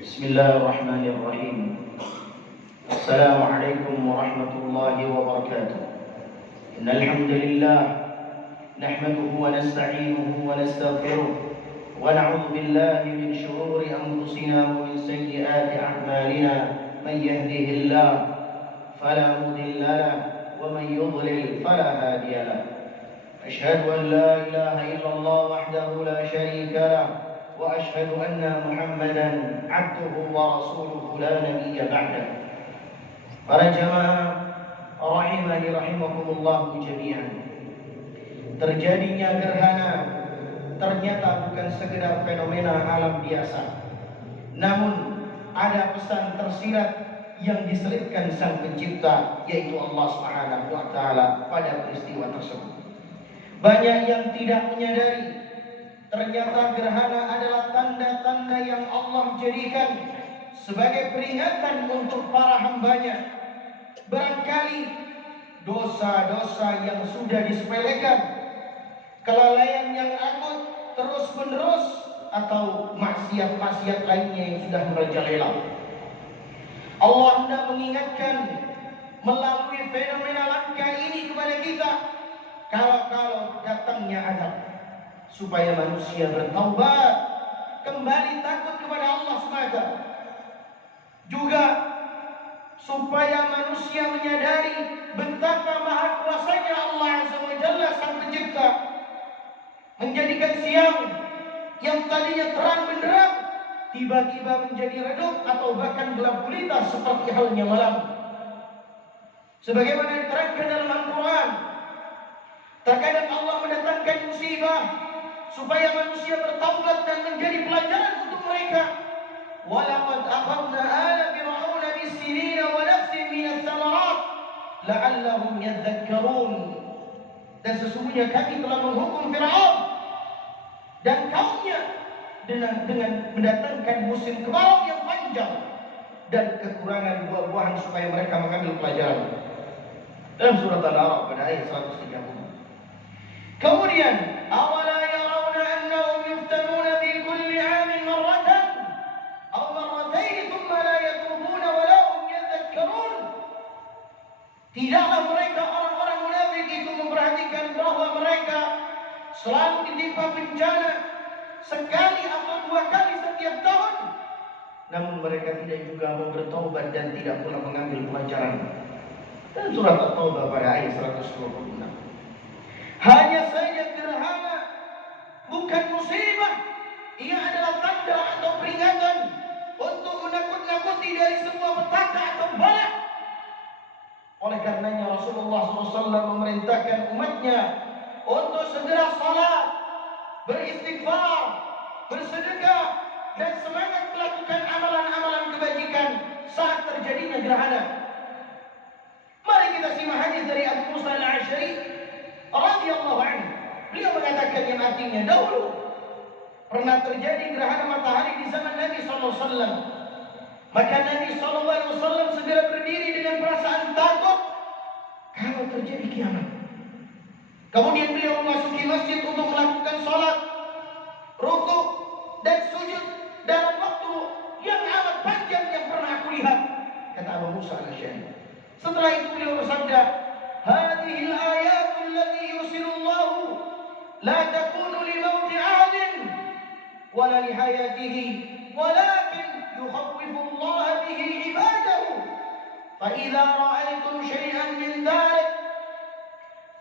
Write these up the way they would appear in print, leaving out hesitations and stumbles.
Bismillahirrahmanirrahim. Assalamualaikum warahmatullahi wabarakatuh. Innal hamdalillah nahmaduhu wa nasta'inuhu wa nastaghfiruh wa na'udzu billahi min shururi anfusina wa min sayyiati a'malina. Man yahdihillah fala mudilla lahu wa man yudlil fala hadiya lahu. Ashhadu an la ilaha illallah wahdahu la sharika lahu وأشهد أن محمدا عبده ورسوله لا نبي بعده. Para jamaah rahimani rahimakumullah jami'an. Terjadinya gerhana ternyata bukan sekedar fenomena alam biasa, namun ada pesan tersirat yang diselipkan Sang Pencipta, yaitu Allah Subhanahu wa taala pada peristiwa tersebut. Banyak yang tidak menyadari ternyata gerhana adalah tanda-tanda yang Allah jadikan sebagai peringatan untuk para hambanya. Barangkali dosa-dosa yang sudah disepelekan, kelalaian yang akut terus-menerus, atau maksiat-maksiat lainnya yang sudah merajalela. Allah hendak mengingatkan melalui fenomena langka ini kepada kita, kalau datangnya azab, supaya manusia bertaubat, kembali takut kepada Allah semata. Juga supaya manusia menyadari betapa maha kuasanya Allah Azza wa Jalla Sang Pencipta, menjadikan siang yang tadinya terang benderang tiba-tiba menjadi redup atau bahkan gelap gulita seperti halnya malam. Sebagaimana diterangkan dalam Al-Quran, terkadang Allah mendatangkan musibah supaya manusia bertaubat dan menjadi pelajaran untuk mereka. Walaqad akhadna ala fir'auna bis-sinina wa nafsin minats thamarat la'allahum yadhakkarun. Dan sesungguhnya kami telah menghukum Fir'aun dan kaumnya dengan mendatangkan musim kemarau yang panjang dan kekurangan buah-buahan supaya mereka mengambil pelajaran. Dalam surat Al-A'raf pada ayat 130. Kemudian awala yarawna annahum yuftanuna fi kulli 'amin marratan aw marratayn thumma la yatubuna wa la hum yadhakkarun. Tidaklah mereka orang-orang munafik itu memperhatikan bahwa mereka selalu ditimpa bencana sekali atau dua kali setiap tahun, namun mereka tidak juga mau bertaubat dan tidak pula mengambil pelajaran. Dan surat At-Taubah pada ayat 126. Hanya saja gerhana bukan musibah, ia adalah tanda atau peringatan untuk menakut-nakuti dari semua petaka atau bala. Oleh karenanya Rasulullah SAW memerintahkan umatnya untuk segera salat, beristighfar, bersedekah, dan semangat melakukan amalan-amalan kebajikan saat terjadinya gerhana. Mari kita simak hadis dari Abu Musa Al-Asy'ari radhiyallahu anhu. Beliau mengatakan yang artinya, dahulu pernah terjadi gerhana matahari di zaman Nabi SAW. Maka Nabi SAW segera berdiri dengan perasaan takut kalau terjadi kiamat. Kemudian beliau memasuki masjid untuk melakukan salat, rukuk dan sujud dalam waktu yang amat panjang yang pernah aku lihat, kata Abu Musa Al-Asy'ari. Setelah itu beliau bersabda, hadhil ayatul lati yursilullahu la takunu li mauti 'adin wala li hayatihi walakin yukhawwifu Allah bihi 'ibadahu fa idza ra'aytum shay'an min dhalik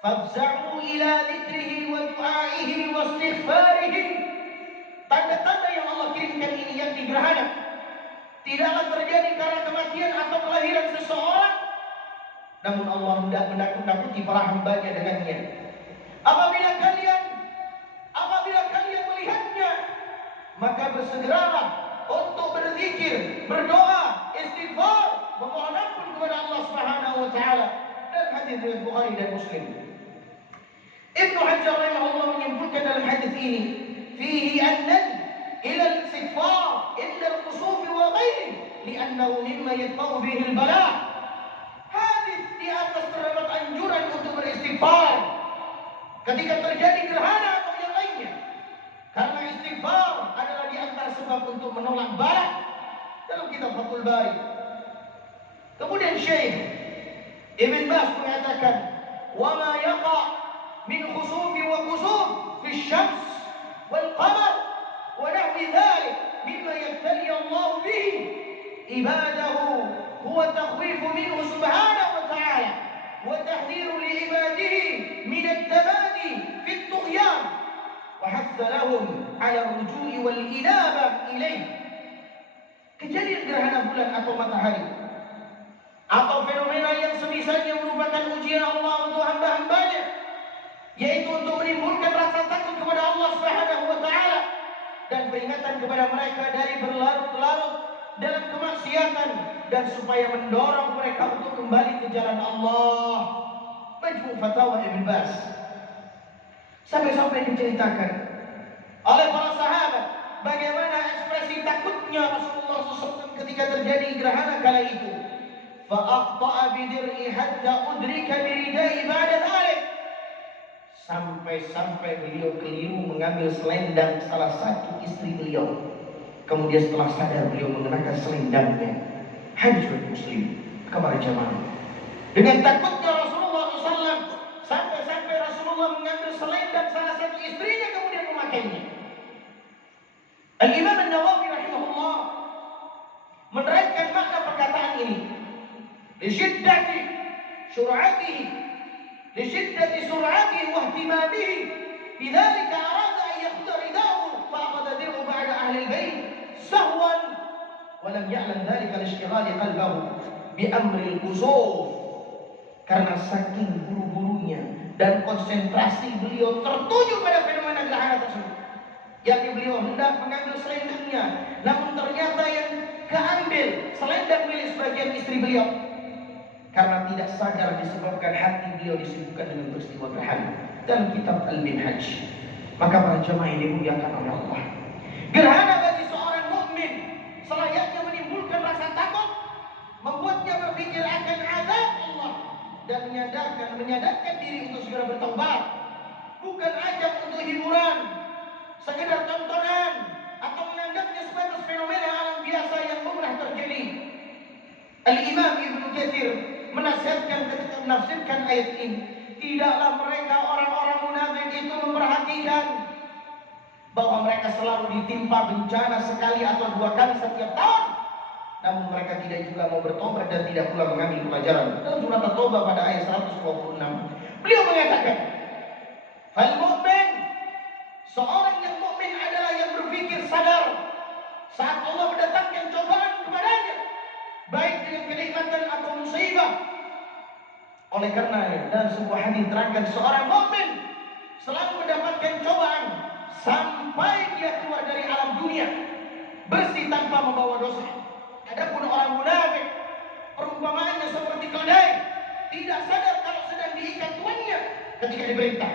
fafza'u ila dzikrihi wa du'aihi wa istighfarihi. Tanda-tanda yang Allah kirimkan ini yang digerhana tidaklah terjadi karena kematian atau kelahiran seseorang, namun Allah hendak menakut-nakuti para hambanya dengannya. Apabila kalian melihatnya, maka bersegeralah untuk berzikir, berdoa, istighfar, memohon ampun kepada Allah Subhanahu wa taala. Dalam hadis riwayat Bukhari dan Muslim. Ibnu Hajar rahimahullah menyimpulkan dalam hadis ini, fihi anna ila al-istighfar inda al-khusuf wa ghairihi li'annahu mimma yadfa'u bihi al-bala'. Hadis di atas terdapat anjuran untuk beristighfar ketika terjadi gerhana atau yang lainnya, karena menolak barat dalam kitab Fathul Bari. Kemudian Syekh Ibn Baz mengatakan, "Wa ma yaqa min khusufi wa kusuf fi syams wal qamar wa nahwi dhalik mimma yabtali Allah bihi ibadahu huwa takhwif minhu subhanahu wa ta'ala wa tahdhir li ibadihi min at-tabadi fi at-tughyan wa hatha lahum 'ala ar-ruju' wal inabah ilayhi." Kejadian gerhana bulan atau matahari atau fenomena yang semisalnya merupakan ujian Allah untuk hamba-hambanya, yaitu untuk menimbulkan rasa takut kepada Allah Subhanahu wa ta'ala dan peringatan kepada mereka dari berlarut-larut dalam kemaksiatan, dan supaya mendorong mereka untuk kembali ke jalan Allah. Majmu' Fatawa Ibn Baz. Sampai-sampai diceritakan oleh para sahabat bagaimana ekspresi takutnya Rasulullah SAW ketika terjadi gerhana kala itu. Fa'aqta'a bidir'i hatta udrika biridai ba'da dhalik. Sampai-sampai beliau keliru mengambil selendang salah satu istri beliau. Kemudian setelah sadar beliau mengenakan selendangnya. Hadirin muslim, kepada jamaah. Dengan takutnya Rasulullah SAW, sampai-sampai Rasulullah mengambil selendang salah satu istrinya kemudian memakainya. Al-Imam An-Nawawi rahimahullah menerangkan makna perkataan ini. Lisyiddati sur'atihi, lisyiddati sur'atihi wa ihtimamihi, bidzalika arada an yakhudha ridahu faqad dir'u ba'da ahli al-bayt sahwan wa lam ya'lam dzalika li-ishtighali qalbahu bi amri al-kusuf. Karena saking buru-burunya dan konsentrasi beliau tertuju pada fenomena gerhana tersebut, yakni beliau hendak mengambil selendangnya, namun ternyata yang keambil selendang milik sebagian istri beliau, karena tidak sadar disebabkan hati beliau disibukkan dengan peristiwa gerhana. Dalam kitab Al-Minhaj. Maka para jemaah yang dimuliakan oleh Allah, gerhana bagi seorang mukmin selayaknya menimbulkan rasa takut, membuatnya berpikir akan azab Allah dan menyadarkan diri untuk segera bertaubat, bukan ajang untuk hiburan, sekedar tontonan, atau menganggapnya sebatas fenomena alam biasa yang lumrah terjadi. Al-Imam Ibnu Katsir menasihatkan ketika menafsirkan ayat ini, tidaklah mereka orang-orang munafik itu memperhatikan bahwa mereka selalu ditimpa bencana sekali atau dua kali setiap tahun, namun mereka tidak juga mau bertobat dan tidak pula mengambil pelajaran. Dalam surat At-Taubah pada ayat 126, beliau mengatakan, "Fal mu'min," seorang yang mukmin adalah yang berpikir sadar saat Allah mendatangkan cobaan kepadanya, baik dengan kenikmatan atau musibah. Oleh karenanya dalam sebuah hadis terangkan seorang mukmin selalu mendapatkan cobaan sampai dia keluar dari alam dunia bersih tanpa membawa dosa. Adapun orang munafik perumpamaannya seperti keledai, tidak sadar kalau sedang diikat tuannya ketika diperintah,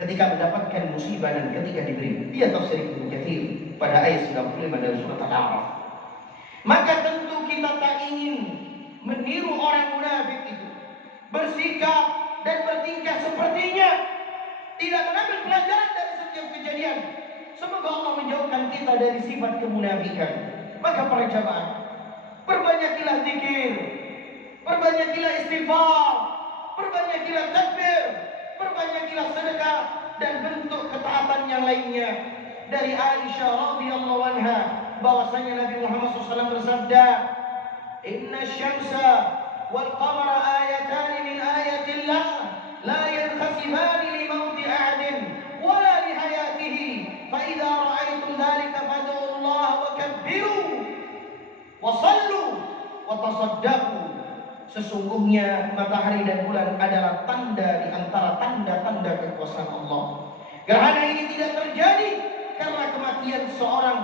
ketika mendapatkan musibah dan ketika diberi. Dia tafsir Ibnu Katsir pada ayat 95 dari surat Al-A'raf. Maka tentu kita tak ingin meniru orang munafik itu, bersikap dan bertingkah sepertinya, tidak mengambil pelajaran dari setiap kejadian. Semoga Allah menjauhkan kita dari sifat kemunafikan. Maka para jamaah, perbanyaklah zikir, perbanyaklah istighfar, perbanyaklah takbir, perbanyaklah sedekah dan bentuk ketaatan yang lainnya. Dari Aisyah radhiyallahu anha bahwasanya Nabi Muhammad SAW bersabda, "Inna syamsa wal qamara ayatan min ayatillah la yankhasifani li mauti ahadin wala li hayatihi fa idza ra'aytum dhalika fad'u Allah wa kabbiru wa sallu wa tasaddaqu." Sesungguhnya matahari dan bulan adalah tanda di antara tanda-tanda kekuasaan Allah. Gerhana ini tidak terjadi karena kematian seorang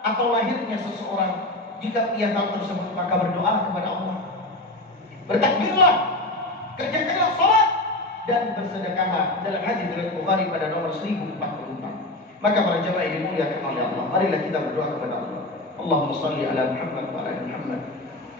atau lahirnya seseorang. Jika ia tahu tersebut, maka berdoa kepada Allah, bertakbirlah, kerjakanlah salat dan bersedekahlah. Dalam hadis riwayat Bukhari pada nomor 1044. Maka para jemaah yang dimuliakan oleh Allah, marilah kita berdoa kepada Allah. Allahumma shalli ala Muhammad wa ala Muhammad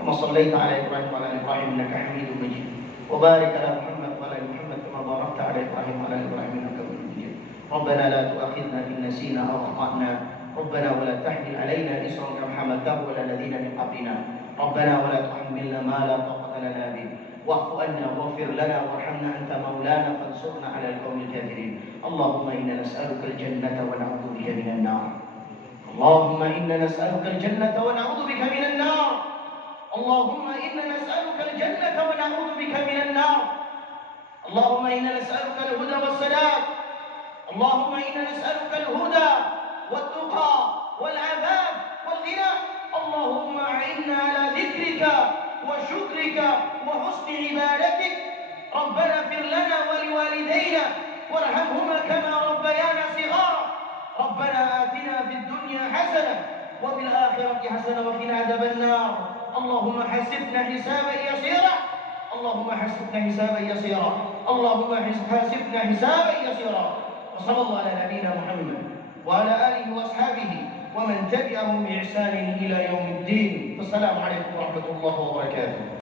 kama shallaita ala Ibrahim wa ala Ibrahim innaka Hamidum Majid. Wa barik ala Muhammad wa ala Muhammad kama barakta ala Ibrahim wa ala Ibrahim innaka Hamidum Majid. Rabbana la tu'akhidna in nasina aw akhtana ربنا ولا تحمل علينا إصرا كما حملته على الذين من قبلنا ربنا ولا تحملنا ما لا طاقة لنا به واعف عنا واغفر لنا وارحمنا أنت مولانا فانصرنا على القوم الكافرين اللهم إنا نسألك الجنة ونعوذ بك من النار اللهم إنا نسألك الجنة ونعوذ بك من النار اللهم إنا نسألك الجنة ونعوذ بك من النار اللهم إنا نسألك الهدى والسداد اللهم إنا نسألك الهدى والتقى والعفاف والغنى اللهم أعنا على ذكرك وشكرك وحسن عبادتك ربنا اغفر لنا ولوالدينا وارحمهما كما ربيانا صغارا ربنا آتنا في الدنيا حسنة وفي الآخرة حسنة وقنا عذاب النار اللهم حسبنا حسابا يسيرا اللهم حسبنا حسابا يسيرا اللهم حسبنا حسابا يسيرا وصلى الله على نبينا محمد وعلى آله وأصحابه ومن تبعهم بإحسان إلى يوم الدين. السلام عليكم ورحمة الله وبركاته.